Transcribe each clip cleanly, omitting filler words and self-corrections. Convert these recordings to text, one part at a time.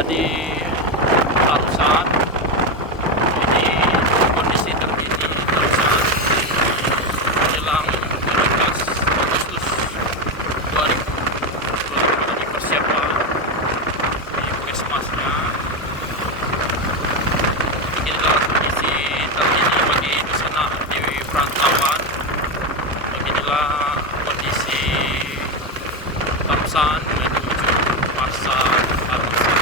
berada di Tarusan. Ini kondisi terkini Tarusan menjelang 17 Agustus 2020. Ini persiapan di Puskesmasnya. Inilah kondisi terkini bagi di sana di perantauan. Beginilah kondisi Tarusan menuju pasar Tarusan.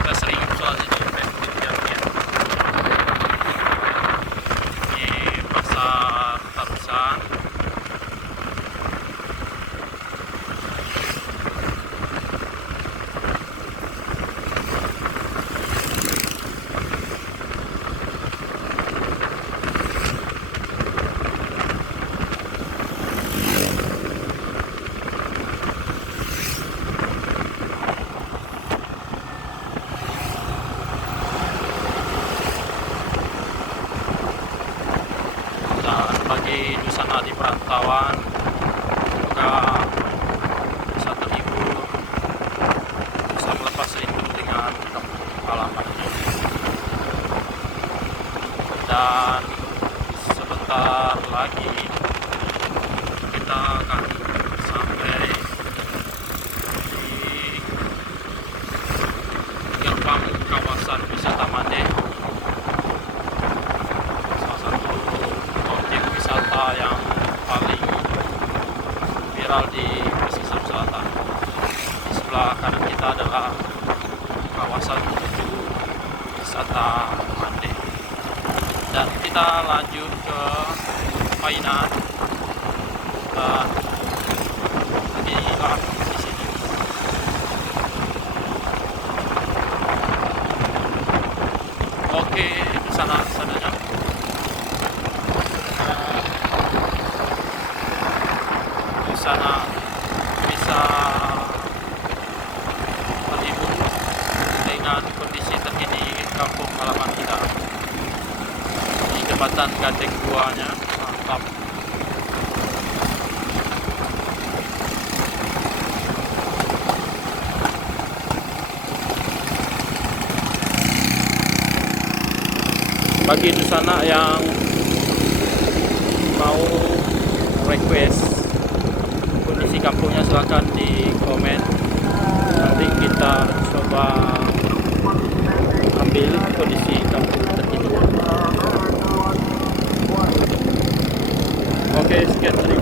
Kita sering soalnya di penelitiannya. Ini pasar Tarusan. Dan bagi di sana di perantauan juga bisa terhibur, bisa melepas rindu dengan kampung halamannya. Dan sebentar lagi kita akan sampai di gerbang kawasan wisata Mande, salah satu objek wisata yang paling viral di pesisir selatan. Di sebelah kanan kita adalah kawasan menuju wisata Mande, dan kita lanjut ke Painan. Inilah di sini. Oke, di sana sananya. Di sana bisa terhibur dengan kondisi terkini kampung halaman kita. Di jembatan Gandeng Buahnya, mantap. Bagi di sana yang mau request kondisi kampungnya, silahkan di komen. Nanti kita coba ambil kondisi kampung terkini. Oke, sekian.